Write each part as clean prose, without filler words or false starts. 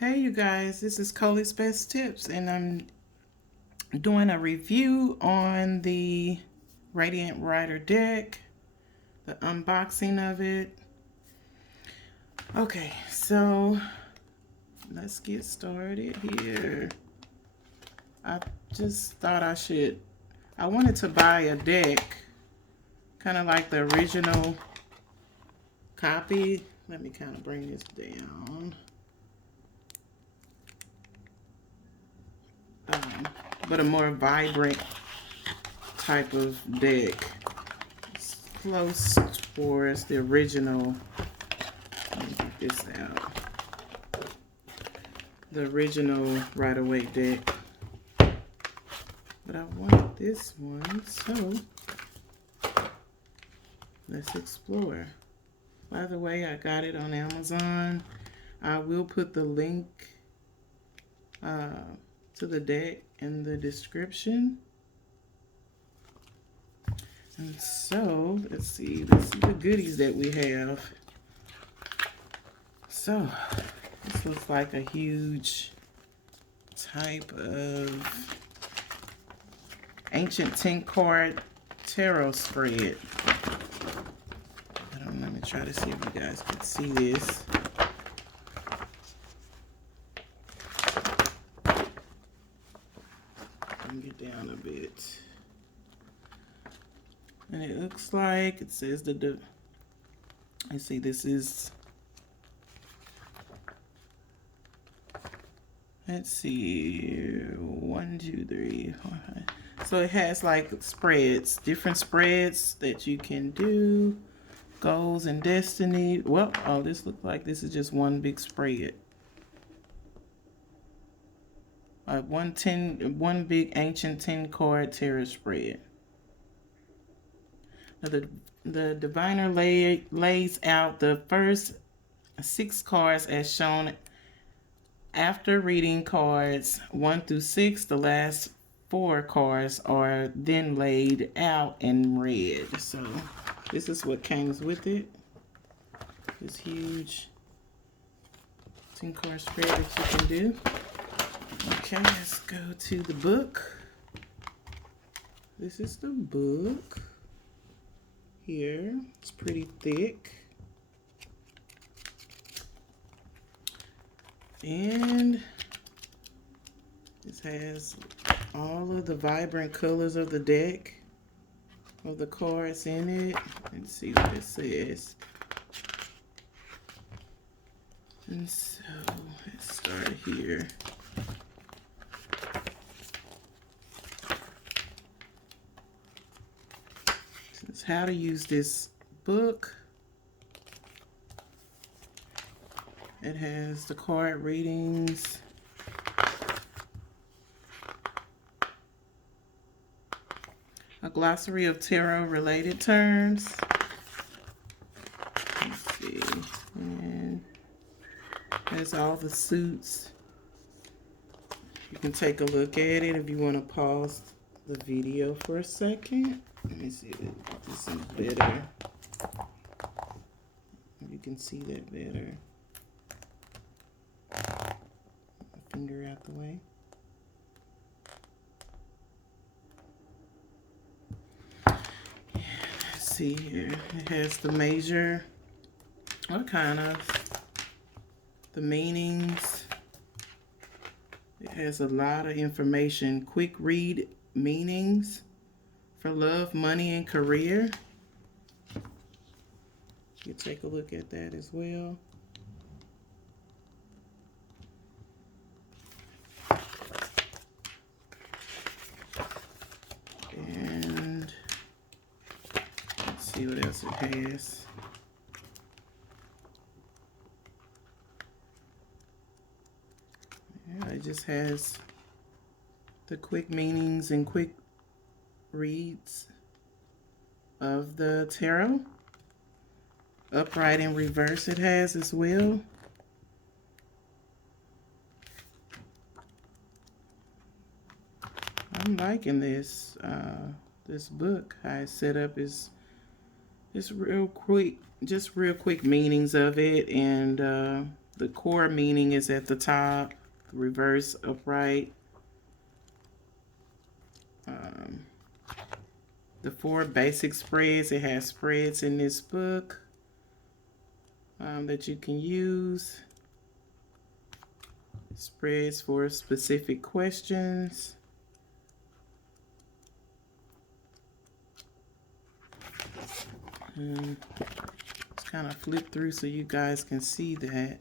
Hey you guys, this is Coley's Best Tips, and I'm doing a review on the Radiant Rider deck, the unboxing of it. Okay, so let's get started here. I just thought I wanted to buy a deck, kind of like the original copy. Let me kind of bring this down. But a more vibrant type of deck. It's close towards the original. Let me get this out. The original Rider-Waite deck. But I want this one, so let's explore. By the way, I got it on Amazon. I will put the link to the deck in the description. And so, let's see the goodies that we have. So, this looks like a huge type of ancient 10-card tarot spread. Let me try to see if you guys can see this. Bring it down a bit. And it looks like it says let's see, this is, let's see, 1, 2, 3, 4, 5. So it has like spreads, different spreads that you can do. Goals and destiny. Well, oh, this looks like this is just one big spread. One big ancient 10-card tarot spread. Now the diviner lays out the first 6 cards as shown. After reading cards 1 through 6, the last 4 cards are then laid out and read. So this is what comes with it. This huge 10-card spread that you can do. Okay, let's go to the book. This is the book here. It's pretty thick. And this has all of the vibrant colors of the deck, of the cards in it. Let's see what it says. And so let's start here. This is how to use this book. It has the card readings, a glossary of tarot related terms. Let's see. And has all the suits. You can take a look at it if you want to pause the video for a second. Let me see if this is better. You can see that better. Finger out the way. Let's see here. It has the major, what kind of, the meanings. It has a lot of information. Quick read meanings for love, money, and career. You take a look at that as well. And let's see what else it has. Yeah, it just has the quick meanings and quick reads of the tarot. Upright and reverse it has as well. I'm liking this this book. How it's set up is just real quick meanings of it, and The core meaning is at the top, reverse upright. The 4 basic spreads, it has spreads in this book that you can use. Spreads for specific questions. Just kind of flip through so you guys can see that.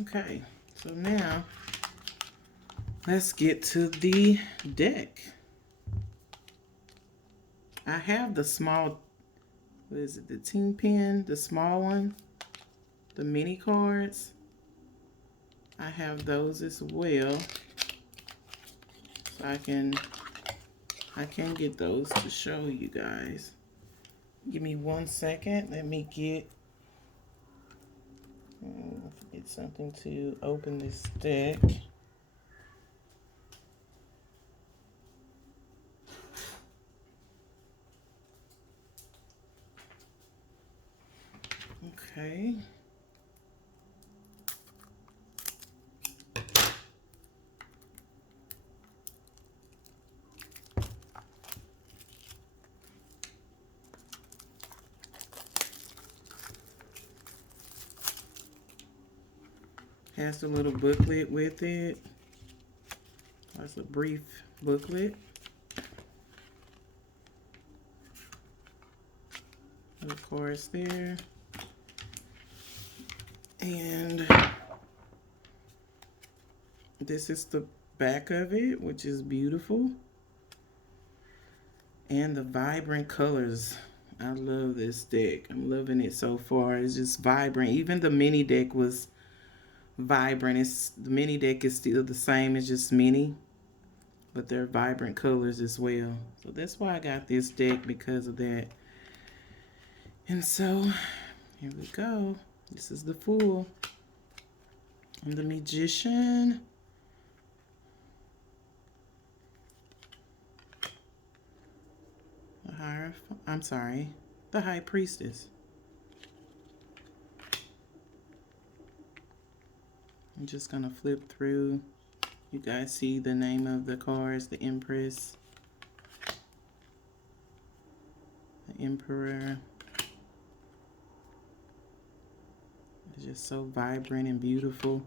Okay, so now let's get to the deck. I have the small, what is it, the team pen, the small one, the mini cards. I have those as well. So I can get those to show you guys. Give me 1 second. Let me get something to open this deck. Okay. Has a little booklet with it. That's a brief booklet. Of course, there. And this is the back of it, which is beautiful. And the vibrant colors. I love this deck. I'm loving it so far. It's just vibrant. Even the mini deck was vibrant. The mini deck is still the same. It's just mini, but they're vibrant colors as well. So that's why I got this deck, because of that. And so here we go. This is the Fool and the Magician. The High Priestess. I'm just gonna flip through. You guys see the name of the cards, the Empress, the Emperor. It's just so vibrant and beautiful.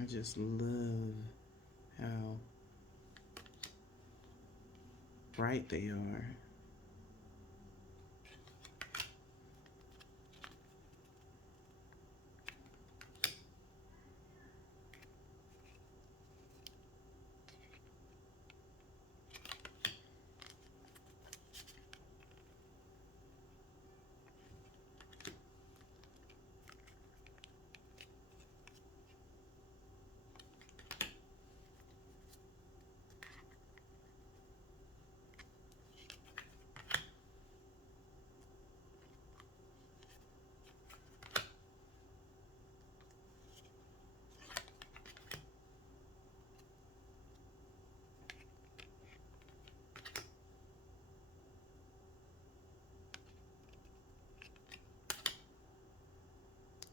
I just love how bright they are.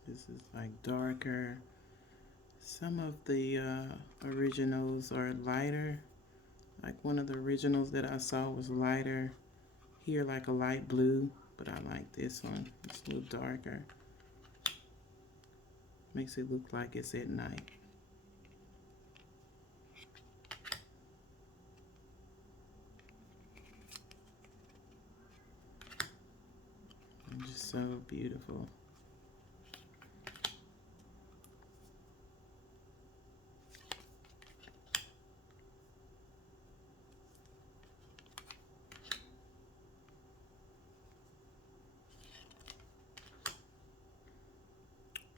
This is like darker. Some of the originals are lighter. Like one of the originals that I saw was lighter. Here like a light blue, but I like this one. It's a little darker. Makes it look like it's at night. And just so beautiful.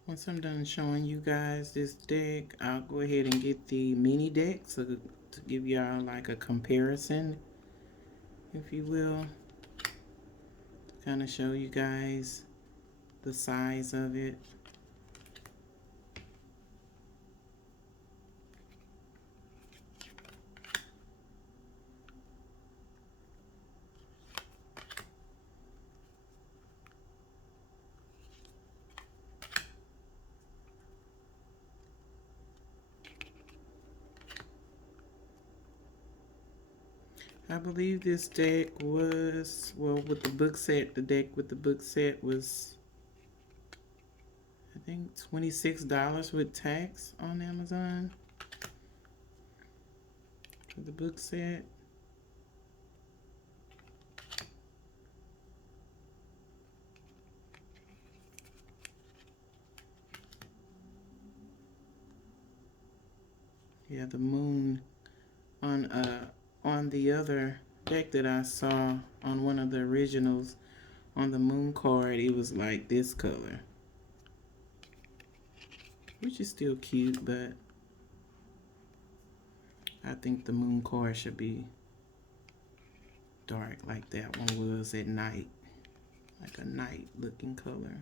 Once I'm done showing you guys this deck, I'll go ahead and get the mini deck so to give y'all like a comparison, if you will, to kind of show you guys the size of it. I believe this deck was, well, with the book set, the deck with the book set was, I think, $26 with tax on Amazon for the book set. Yeah, the moon on the other deck that I saw on one of the originals, on the moon card, it was like this color, which is still cute, but I think the moon card should be dark like that one was at night, like a night looking color.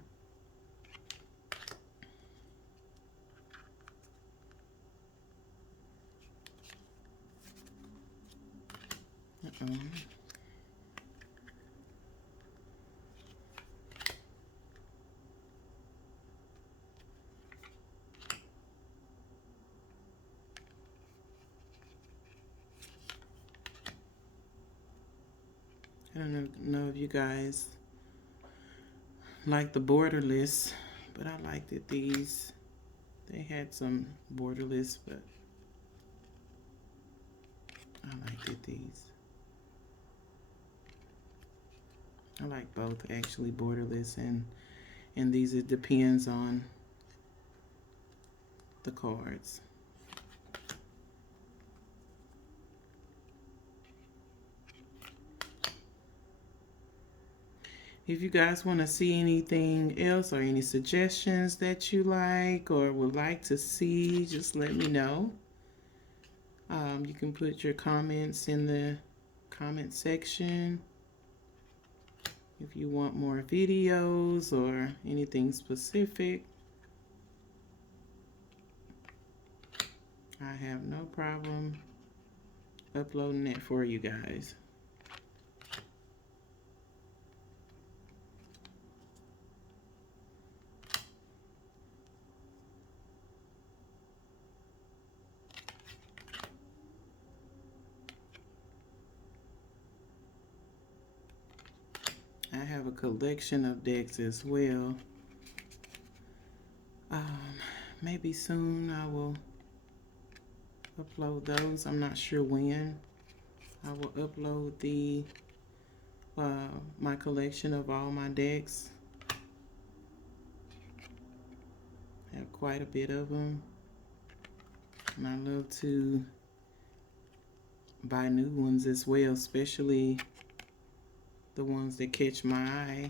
Uh-oh. I don't know if you guys like the borderless, but I liked it. These, they had some borderless, but I liked it. These, I like both actually, borderless and these. It depends on the cards. If you guys want to see anything else or any suggestions that you like or would like to see, just let me know. You can put your comments in the comment section. If you want more videos or anything specific, I have no problem uploading it for you guys. I have a collection of decks as well. Maybe soon I will upload those. I'm not sure when. I will upload the my collection of all my decks. I have quite a bit of them, and I love to buy new ones as well, especially the ones that catch my eye.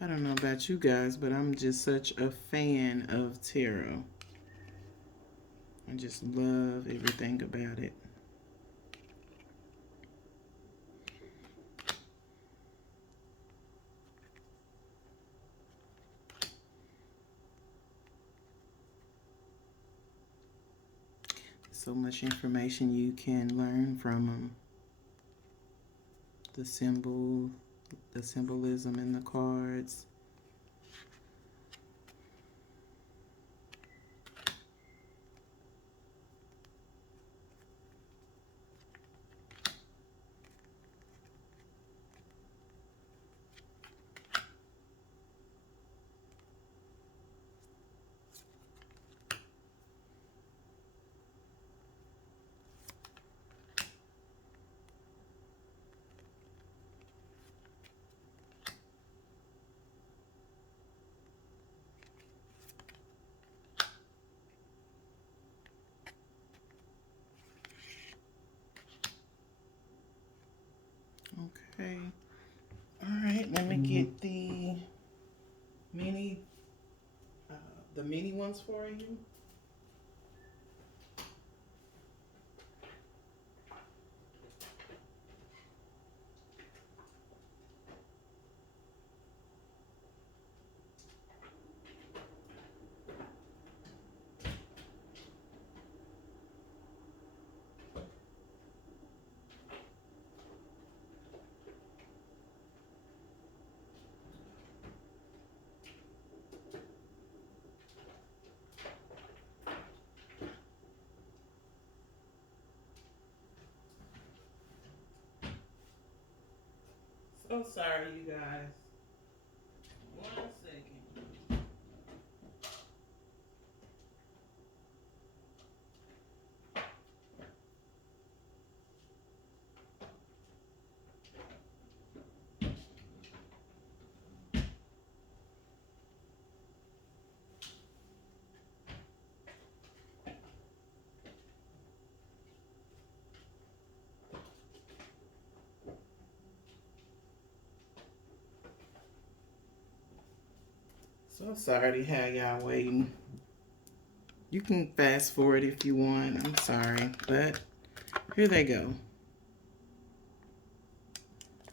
I don't know about you guys, but I'm just such a fan of tarot. I just love everything about it. So much information you can learn from them. The symbolism in the cards. Okay. All right, let me get the mini ones for you. So sorry, you guys. 1 second. So sorry to have y'all waiting. You can fast forward if you want. I'm sorry, but here they go.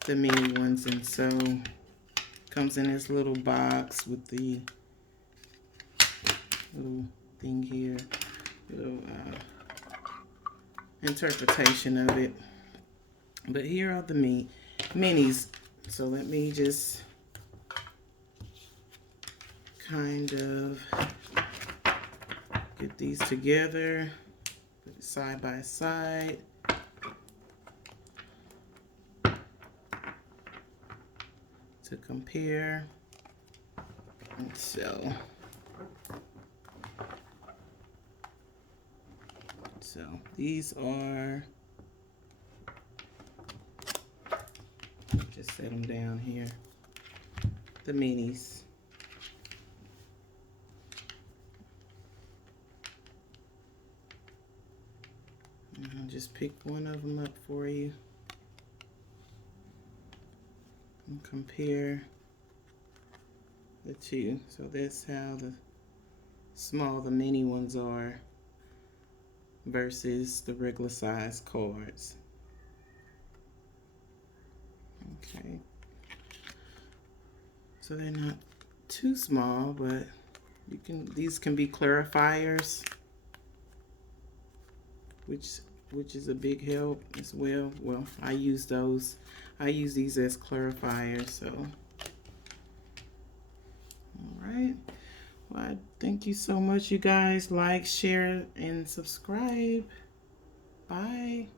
The mini ones, and so comes in this little box with the little thing here, little interpretation of it. But here are the minis. So let me just kind of get these together, put it side by side. To compare. And so these are, just set them down here, the minis. And I'll just pick one of them up for you and compare the two. So that's how the mini ones are versus the regular size cards. Okay. So they're not too small, but these can be clarifiers, which is a big help as well. Well, I use those. I use these as clarifiers, so. All right. Well, thank you so much, you guys. Like, share, and subscribe. Bye.